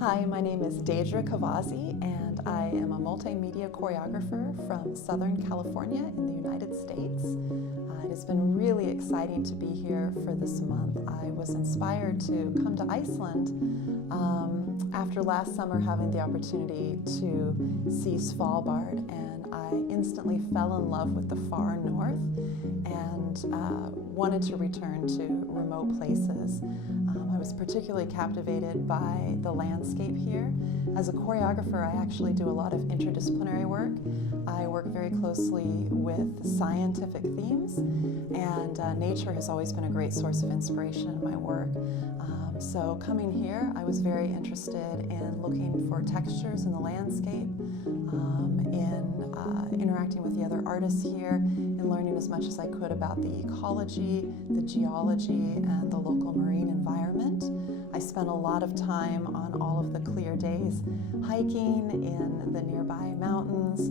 Hi, my name is Deidre Cavazzi, and I am a multimedia choreographer from Southern California in the United States. It has been really exciting to be here for this month. I was inspired to come to Iceland after last summer having the opportunity to see Svalbard, and I instantly fell in love with the far north and wanted to return to remote places. I was particularly captivated by the landscape here. As a choreographer, I actually do a lot of interdisciplinary work. I work very closely with scientific themes, and nature has always been a great source of inspiration in my work. So coming here, I was very interested in looking for textures in the landscape, in interacting with the other artists here, and learning as much as I could about the ecology, the geology, and the local marine environment. I spent a lot of time on all of the clear days hiking in the nearby mountains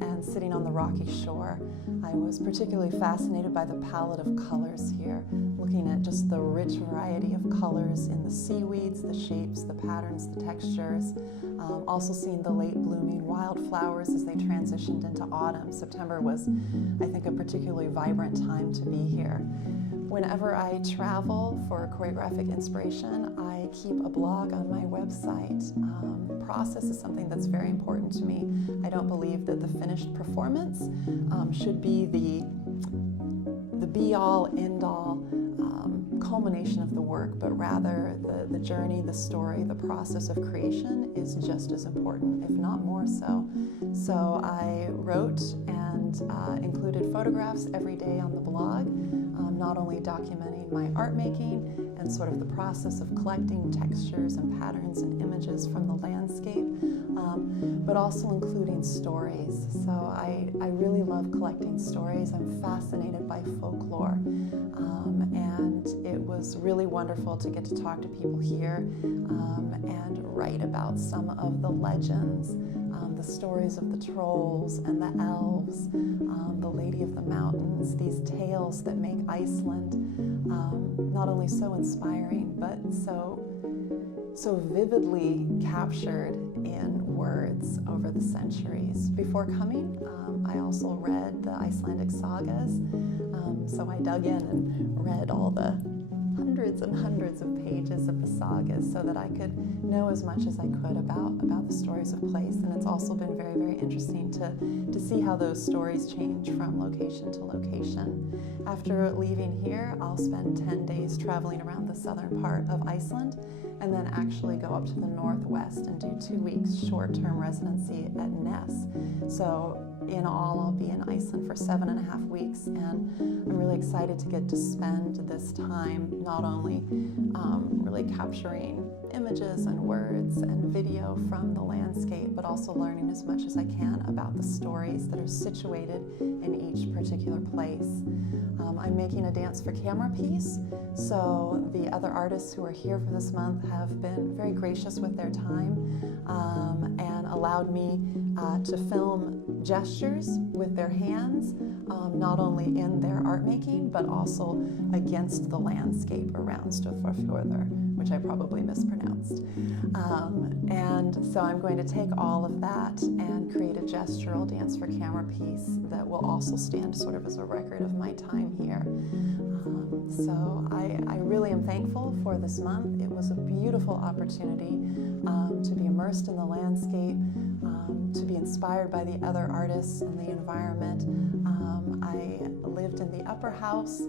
and sitting on the rocky shore. I was particularly fascinated by the palette of colors here, looking at just the rich variety of colors in the seaweeds, the shapes, the patterns, the textures. Also seeing the late blooming wildflowers as they transitioned into autumn. September was, I think, a particularly vibrant time to be here. Whenever I travel for choreographic inspiration, I keep a blog on my website. Process is something that's very important to me. I don't believe that the finished performance should be the be-all, end-all culmination of the work, but rather the journey, the story, the process of creation is just as important, if not more so. So I wrote and included photographs every day on the blog, not only documenting my art making and sort of the process of collecting textures and patterns and images from the landscape, but also including stories. So I really love collecting stories. I'm fascinated by folklore, and it was really wonderful to get to talk to people here and write about some of the legends, the stories of the trolls and the elves, the Lady of the Mountains, these tales that make Iceland not only so inspiring, but so vividly captured in words over the centuries. Before coming, I also read the Icelandic sagas, so I dug in and read all the hundreds and hundreds of pages of the sagas so that I could know as much as I could about the stories of place. And it's also been very, very interesting to see how those stories change from location to location. After leaving here, I'll spend 10 days traveling around the southern part of Iceland, and then actually go up to the northwest and do 2 weeks short-term residency at Ness. So in all, I'll be in Iceland for 7.5 weeks, and I'm really excited to get to spend this time not only really capturing images and words and video from the landscape, but also learning as much as I can about the stories that are situated in each particular place. I'm making a dance for camera piece, so the other artists who are here for this month have been very gracious with their time and allowed me to film gestures with their hands, not only in their art making, but also against the landscape around Stöðvarfjörður, which I probably mispronounced. And so I'm going to take all of that and create a gestural dance for camera piece that will also stand sort of as a record of my time here. So I really am thankful for this month. It was a beautiful opportunity to be immersed in the landscape, to be inspired by the other artists and the environment. I lived in the upper house,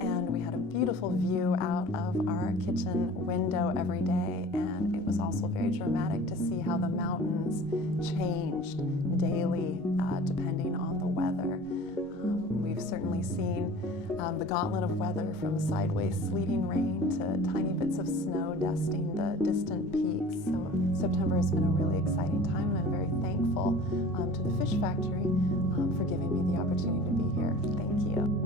and we had a beautiful view out of our kitchen window every day, and it was also very dramatic to see how the mountains changed daily depending on the weather. We've certainly seen the gauntlet of weather, from sideways sleeting rain to tiny bits of snow dusting the distant peaks. So September has been a really exciting time, and I'm very thankful to the Fish Factory for giving me the opportunity to be here. Thank you.